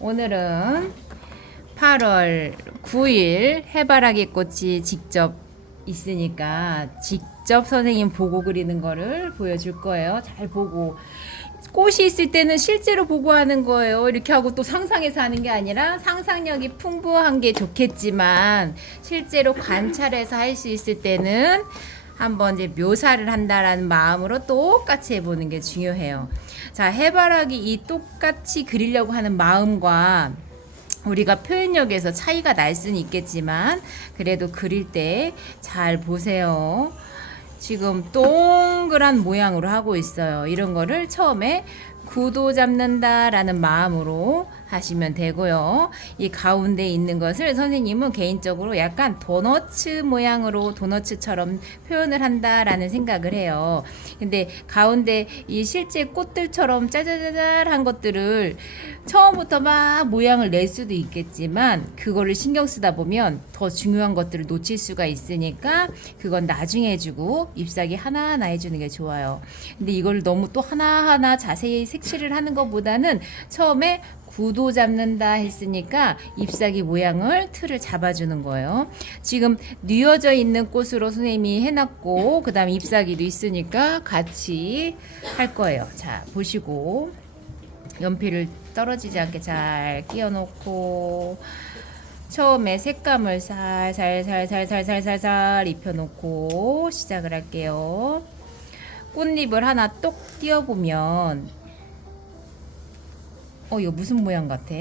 오늘은 8월 9일 해바라기 꽃이 직접 있으니까 직접 선생님 보고 그리는 거를 보여줄 거예요. 잘 보고. 꽃이 있을 때는 실제로 보고 하는 거예요. 이렇게 하고 또 상상해서 하는 게 아니라 상상력이 풍부한 게 좋겠지만 실제로 관찰해서 할 수 있을 때는 한번 이제 묘사를 한다라는 마음으로 똑같이 해보는 게 중요해요. 자, 해바라기 이 똑같이 그리려고 하는 마음과 우리가 표현력에서 차이가 날 수는 있겠지만 그래도 그릴 때 잘 보세요. 지금 동그란 모양으로 하고 있어요. 이런 거를 처음에 구도 잡는다 라는 마음으로 하시면 되고요. 이 가운데 있는 것을 선생님은 개인적으로 약간 도너츠 모양으로 도너츠처럼 표현을 한다라는 생각을 해요. 근데 가운데 이 실제 꽃들처럼 짜자자잘한 것들을 처음부터 막 모양을 낼 수도 있겠지만 그거를 신경 쓰다 보면 더 중요한 것들을 놓칠 수가 있으니까 그건 나중에 해주고 잎사귀 하나하나 해주는 게 좋아요. 근데 이걸 너무 또 하나하나 자세히 색칠을 하는 것보다는 처음에 구도 잡는다 했으니까 잎사귀 모양을 틀을 잡아주는 거예요. 지금 뉘어져 있는 꽃으로 선생님이 해놨고 그 다음에 잎사귀도 있으니까 같이 할 거예요. 자, 보시고 연필을 떨어지지 않게 잘 끼워 놓고 처음에 색감을 살살살살살살살 입혀놓고 시작을 할게요. 꽃잎을 하나 똑 띄워보면 이거 무슨 모양 같아?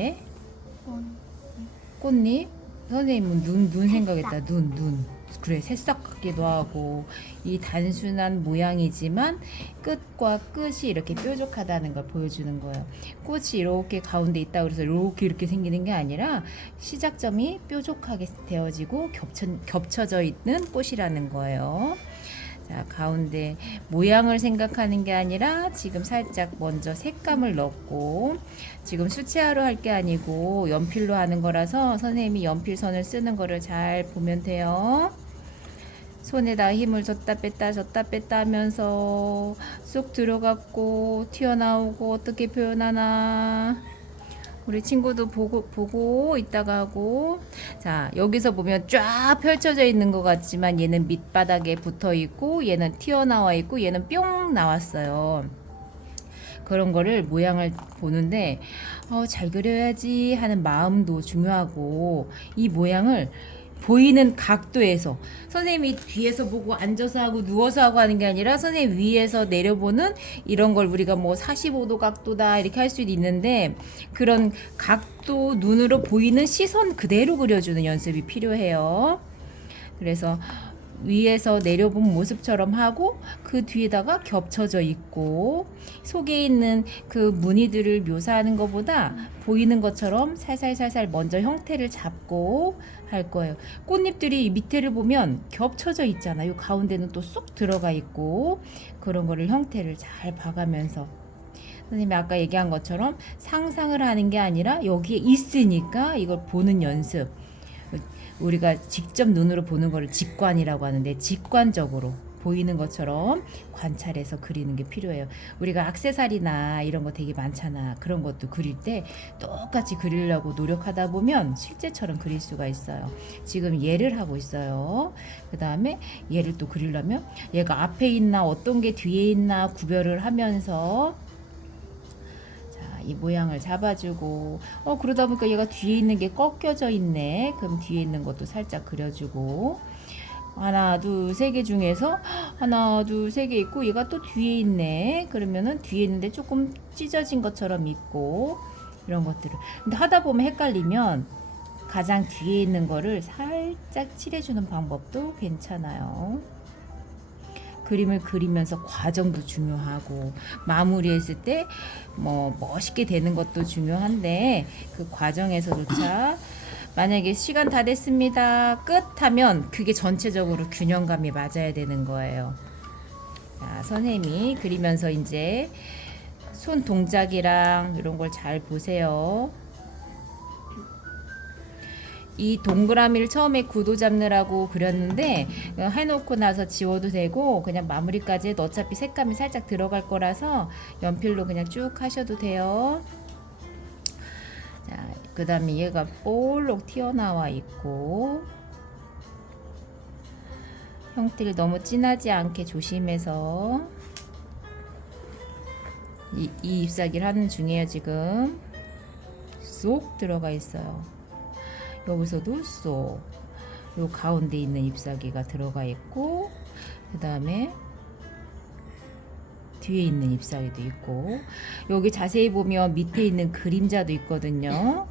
꽃잎? 선생님은 눈 생각했다. 눈. 그래, 새싹 같기도 하고 이 단순한 모양이지만 끝과 끝이 이렇게 뾰족하다는 걸 보여주는 거예요. 꽃이 이렇게 가운데 있다 그래서 이렇게 생기는 게 아니라 시작점이 뾰족하게 되어지고 겹쳐져 있는 꽃이라는 거예요. 자, 가운데 모양을 생각하는 게 아니라 지금 살짝 먼저 색감을 넣고 지금 수채화로 할 게 아니고 연필로 하는 거라서 선생님이 연필선을 쓰는 거를 잘 보면 돼요. 손에다 힘을 줬다 뺐다 하면서 쏙 들어갔고 튀어나오고 어떻게 표현하나 우리 친구도 보고 있다가 하고. 자, 여기서 보면 쫙 펼쳐져 있는 것 같지만 얘는 밑바닥에 붙어 있고 얘는 튀어나와 있고 얘는 뿅 나왔어요. 그런 거를 모양을 보는데 잘 그려야지 하는 마음도 중요하고 이 모양을 보이는 각도에서 선생님이 뒤에서 보고 앉아서 하고 누워서 하고 하는 게 아니라 선생님 위에서 내려보는 이런 걸 우리가 뭐 45도 각도다 이렇게 할 수도 있는데 그런 각도 눈으로 보이는 시선 그대로 그려주는 연습이 필요해요. 그래서 위에서 내려본 모습처럼 하고 그 뒤에다가 겹쳐져 있고 속에 있는 그 무늬들을 묘사하는 것보다 보이는 것처럼 살살살살 먼저 형태를 잡고 할 거예요. 꽃잎들이 밑에를 보면 겹쳐져 있잖아요. 가운데는 또 쏙 들어가 있고 그런 거를 형태를 잘 봐가면서 선생님이 아까 얘기한 것처럼 상상을 하는 게 아니라 여기에 있으니까 이걸 보는 연습. 우리가 직접 눈으로 보는 거를 직관이라고 하는데 직관적으로 보이는 것처럼 관찰해서 그리는 게 필요해요. 우리가 액세서리나 이런 거 되게 많잖아. 그런 것도 그릴 때 똑같이 그리려고 노력하다 보면 실제처럼 그릴 수가 있어요. 지금 얘를 하고 있어요. 그 다음에 얘를 또 그리려면 얘가 앞에 있나 어떤 게 뒤에 있나 구별을 하면서 이 모양을 잡아주고 그러다 보니까 얘가 뒤에 있는 게 꺾여져 있네. 그럼 뒤에 있는 것도 살짝 그려주고 하나 둘 세 개 중에서 하나 둘 세 개 있고 얘가 또 뒤에 있네. 그러면은 뒤에 있는데 조금 찢어진 것처럼 있고 이런 것들을 근데 하다 보면 헷갈리면 가장 뒤에 있는 거를 살짝 칠해주는 방법도 괜찮아요. 그림을 그리면서 과정도 중요하고 마무리했을 때 뭐 멋있게 되는 것도 중요한데 그 과정에서조차 만약에 시간 다 됐습니다 끝 하면 그게 전체적으로 균형감이 맞아야 되는 거예요. 자, 선생님이 그리면서 이제 손 동작이랑 이런 걸 잘 보세요. 이 동그라미를 처음에 구도 잡느라고 그렸는데 해놓고 나서 지워도 되고 그냥 마무리까지 해도 어차피 색감이 살짝 들어갈 거라서 연필로 그냥 쭉 하셔도 돼요. 자, 그 다음에 얘가 볼록 튀어나와 있고, 형태를 너무 진하지 않게 조심해서 이 잎사귀를 하는 중이에요. 지금 쏙 들어가 있어요. 여기서도 쏙, 요 가운데 있는 잎사귀가 들어가 있고, 그 다음에 뒤에 있는 잎사귀도 있고, 여기 자세히 보면 밑에 있는 그림자도 있거든요.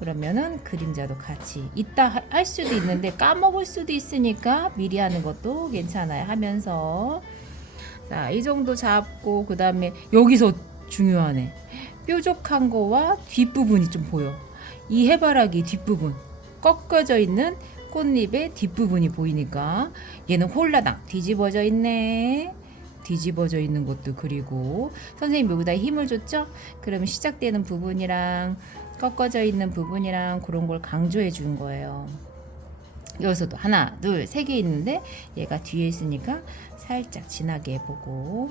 그러면은 그림자도 같이 이따 할 수도 있는데 까먹을 수도 있으니까 미리 하는 것도 괜찮아요. 하면서 자, 이 정도 잡고, 그 다음에 여기서 중요하네. 뾰족한 거와 뒷부분이 좀 보여. 이 해바라기 뒷부분, 꺾어져 있는 꽃잎의 뒷부분이 보이니까 얘는 홀라당 뒤집어져 있네. 뒤집어져 있는 것도 그리고 선생님 여기다 힘을 줬죠? 그러면 시작되는 부분이랑 꺾어져 있는 부분이랑 그런 걸 강조해 준 거예요. 여기서도 하나, 둘, 세 개 있는데 얘가 뒤에 있으니까 살짝 진하게 해보고,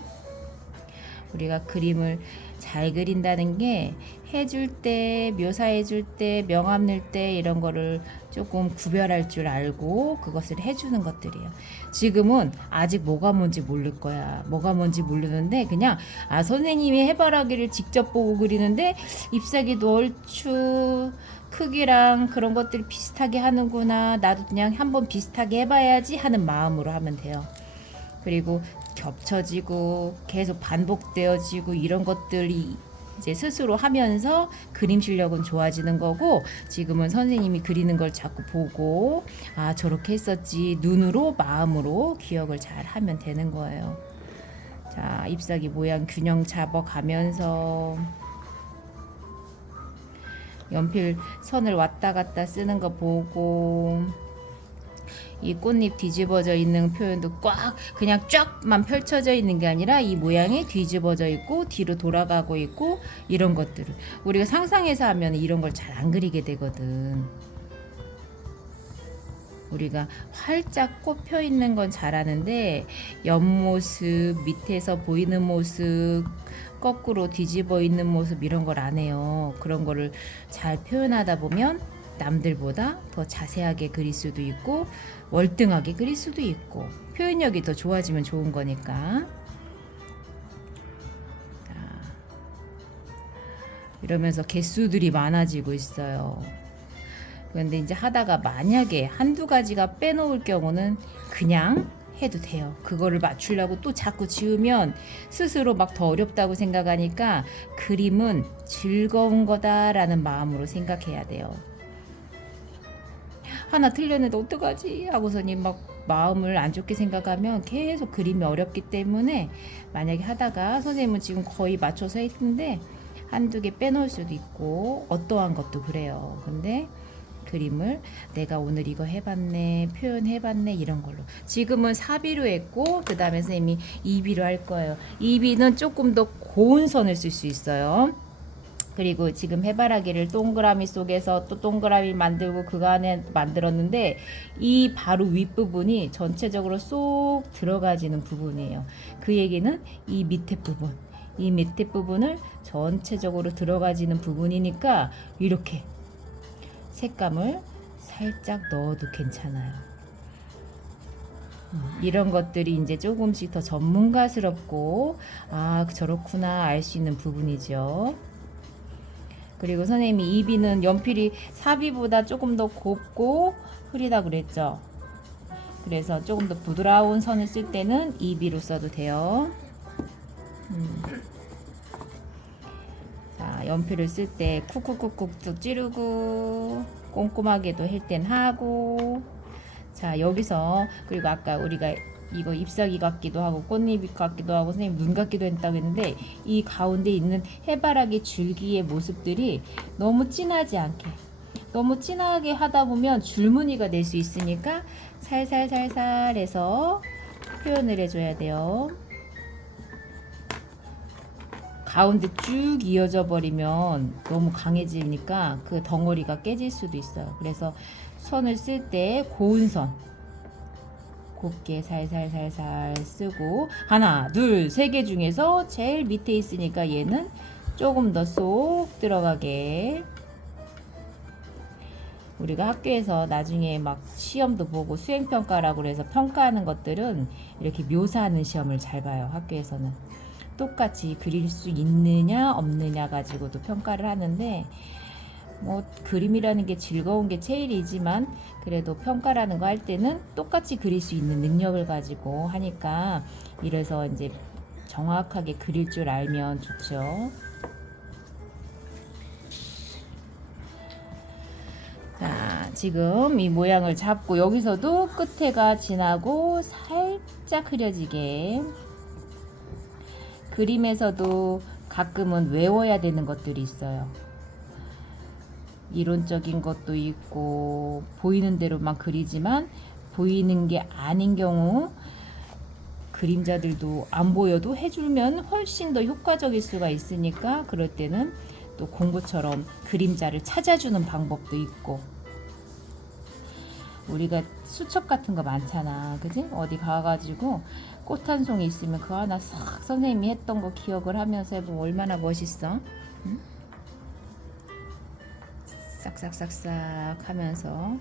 우리가 그림을 잘 그린다는 게 해줄 때, 묘사해줄 때, 명암 넣을 때 이런 거를 조금 구별할 줄 알고 그것을 해주는 것들이에요. 지금은 아직 뭐가 뭔지 모를 거야. 뭐가 뭔지 모르는데 그냥 선생님이 해바라기를 직접 보고 그리는데 잎사귀도 얼추 크기랑 그런 것들이 비슷하게 하는구나. 나도 그냥 한번 비슷하게 해봐야지 하는 마음으로 하면 돼요. 그리고 겹쳐지고 계속 반복되어지고 이런 것들이 이제 스스로 하면서 그림 실력은 좋아지는 거고, 지금은 선생님이 그리는 걸 자꾸 보고 저렇게 했었지 눈으로 마음으로 기억을 잘 하면 되는 거예요. 자, 잎사귀 모양 균형 잡아 가면서 연필 선을 왔다 갔다 쓰는 거 보고, 이 꽃잎 뒤집어져 있는 표현도 꽉 그냥 쫙만 펼쳐져 있는 게 아니라 이 모양이 뒤집어져 있고 뒤로 돌아가고 있고, 이런 것들을 우리가 상상해서 하면 이런 걸 잘 안 그리게 되거든. 우리가 활짝 꽃 펴 있는 건 잘하는데 옆모습, 밑에서 보이는 모습, 거꾸로 뒤집어 있는 모습 이런 걸 안 해요. 그런 거를 잘 표현하다 보면 남들보다 더 자세하게 그릴 수도 있고 월등하게 그릴 수도 있고, 표현력이 더 좋아지면 좋은 거니까. 이러면서 개수들이 많아지고 있어요. 그런데 이제 하다가 만약에 한두 가지가 빼놓을 경우는 그냥 해도 돼요. 그거를 맞추려고 또 자꾸 지우면 스스로 막 더 어렵다고 생각하니까 그림은 즐거운 거다라는 마음으로 생각해야 돼요. 하나 틀렸는데 어떡하지 하고서니 막 마음을 안 좋게 생각하면 계속 그림이 어렵기 때문에, 만약에 하다가 선생님은 지금 거의 맞춰서 했는데 한두 개 빼놓을 수도 있고 어떠한 것도 그래요. 근데 그림을 내가 오늘 이거 해봤네, 표현해봤네, 이런 걸로. 지금은 사비로 했고 그 다음에 선생님이 이비로 할 거예요. 이비는 조금 더 고운 선을 쓸 수 있어요. 그리고 지금 해바라기를 동그라미 속에서 또 동그라미 만들고 그거 안에 만들었는데 이 바로 윗부분이 전체적으로 쏙 들어가지는 부분이에요. 그 얘기는 이 밑에 부분, 이 밑에 부분을 전체적으로 들어가지는 부분이니까 이렇게 색감을 살짝 넣어도 괜찮아요. 이런 것들이 이제 조금씩 더 전문가스럽고 저렇구나 알 수 있는 부분이죠. 그리고 선생님이 이비는 연필이 사비보다 조금 더 곱고 흐리다 그랬죠. 그래서 조금 더 부드러운 선을 쓸 때는 이비로 써도 돼요. 자, 연필을 쓸 때 쿡쿡쿡쿡 찌르고 꼼꼼하게도 할 땐 하고. 자, 여기서 그리고 아까 우리가 이거 잎사귀 같기도 하고 꽃잎 같기도 하고 선생님 눈 같기도 했다고 했는데, 이 가운데 있는 해바라기 줄기의 모습들이 너무 진하지 않게, 너무 진하게 하다 보면 줄무늬가 될 수 있으니까 살살살살 해서 표현을 해줘야 돼요. 가운데 쭉 이어져 버리면 너무 강해지니까 그 덩어리가 깨질 수도 있어요. 그래서 선을 쓸 때 고운 선 곱게 살살살살 쓰고, 하나, 둘, 세 개 중에서 제일 밑에 있으니까 얘는 조금 더 쏙 들어가게 우리가 학교에서 나중에 막 시험도 보고 수행평가라고 그래서 평가하는 것들은 이렇게 묘사하는 시험을 잘 봐요. 학교에서는 똑같이 그릴 수 있느냐 없느냐 가지고도 평가를 하는데, 뭐 그림이라는 게 즐거운 게 제일이지만 그래도 평가라는 거 할 때는 똑같이 그릴 수 있는 능력을 가지고 하니까, 이래서 이제 정확하게 그릴 줄 알면 좋죠. 자, 지금 이 모양을 잡고 여기서도 끝에가 진하고 살짝 흐려지게, 그림에서도 가끔은 외워야 되는 것들이 있어요. 이론적인 것도 있고 보이는 대로만 그리지만 보이는 게 아닌 경우, 그림자들도 안 보여도 해주면 훨씬 더 효과적일 수가 있으니까, 그럴 때는 또 공부처럼 그림자를 찾아주는 방법도 있고. 우리가 수첩 같은 거 많잖아, 그지? 어디 가가지고 꽃 한 송이 있으면 그거 하나 싹 선생님이 했던 거 기억을 하면서 해보면 얼마나 멋있어. 응? 싹싹싹싹 하면서.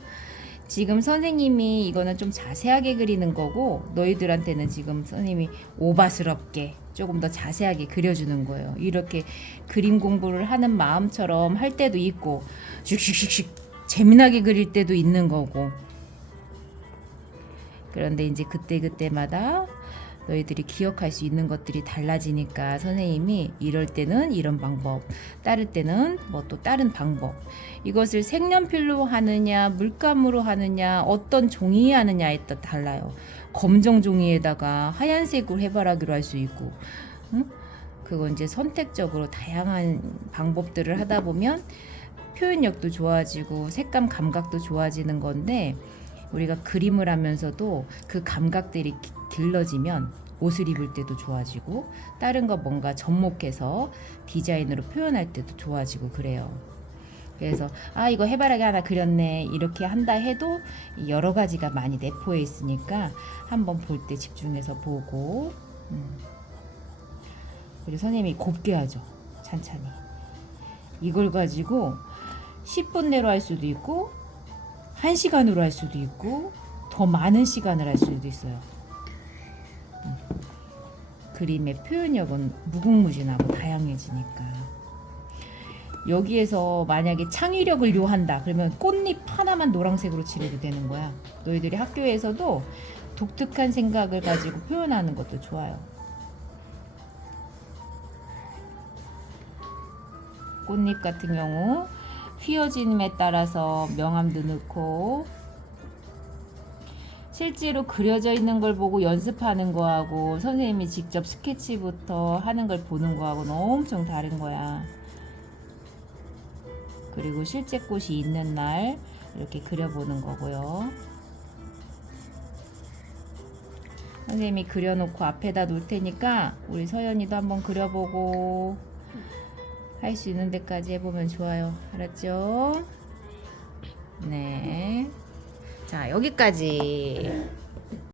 지금 선생님이 이거는 좀 자세하게 그리는 거고, 너희들한테는 지금 선생님이 오바스럽게 조금 더 자세하게 그려주는 거예요. 이렇게 그림 공부를 하는 마음처럼 할 때도 있고, 슉슉슉슉 재미나게 그릴 때도 있는 거고. 그런데 이제 그때그때마다 너희들이 기억할 수 있는 것들이 달라지니까, 선생님이 이럴 때는 이런 방법, 따를 때는 뭐 또 다른 방법, 이것을 색연필로 하느냐 물감으로 하느냐 어떤 종이에 하느냐에 따라 달라요. 검정 종이에다가 하얀색으로 해바라기로 할 수 있고, 응? 그건 이제 선택적으로 다양한 방법들을 하다 보면 표현력도 좋아지고 색감 감각도 좋아지는 건데, 우리가 그림을 하면서도 그 감각들이 길러지면 옷을 입을 때도 좋아지고, 다른 거 뭔가 접목해서 디자인으로 표현할 때도 좋아지고 그래요. 그래서 이거 해바라기 하나 그렸네 이렇게 한다 해도 여러 가지가 많이 내포해 있으니까 한번 볼 때 집중해서 보고, 그리고 선생님이 곱게 하죠. 찬찬히. 이걸 가지고 10분 내로 할 수도 있고 1시간으로 할 수도 있고 더 많은 시간을 할 수도 있어요. 그림의 표현력은 무궁무진하고 다양해지니까. 여기에서 만약에 창의력을 요한다 그러면 꽃잎 하나만 노란색으로 칠해도 되는 거야. 너희들이 학교에서도 독특한 생각을 가지고 표현하는 것도 좋아요. 꽃잎 같은 경우 휘어짐에 따라서 명암도 넣고, 실제로 그려져 있는 걸 보고 연습하는 거하고 선생님이 직접 스케치부터 하는 걸 보는 거하고는 엄청 다른 거야. 그리고 실제 꽃이 있는 날 이렇게 그려보는 거고요. 선생님이 그려놓고 앞에다 놓을 테니까 우리 서연이도 한번 그려보고 할 수 있는 데까지 해보면 좋아요. 알았죠? 네. 자, 여기까지.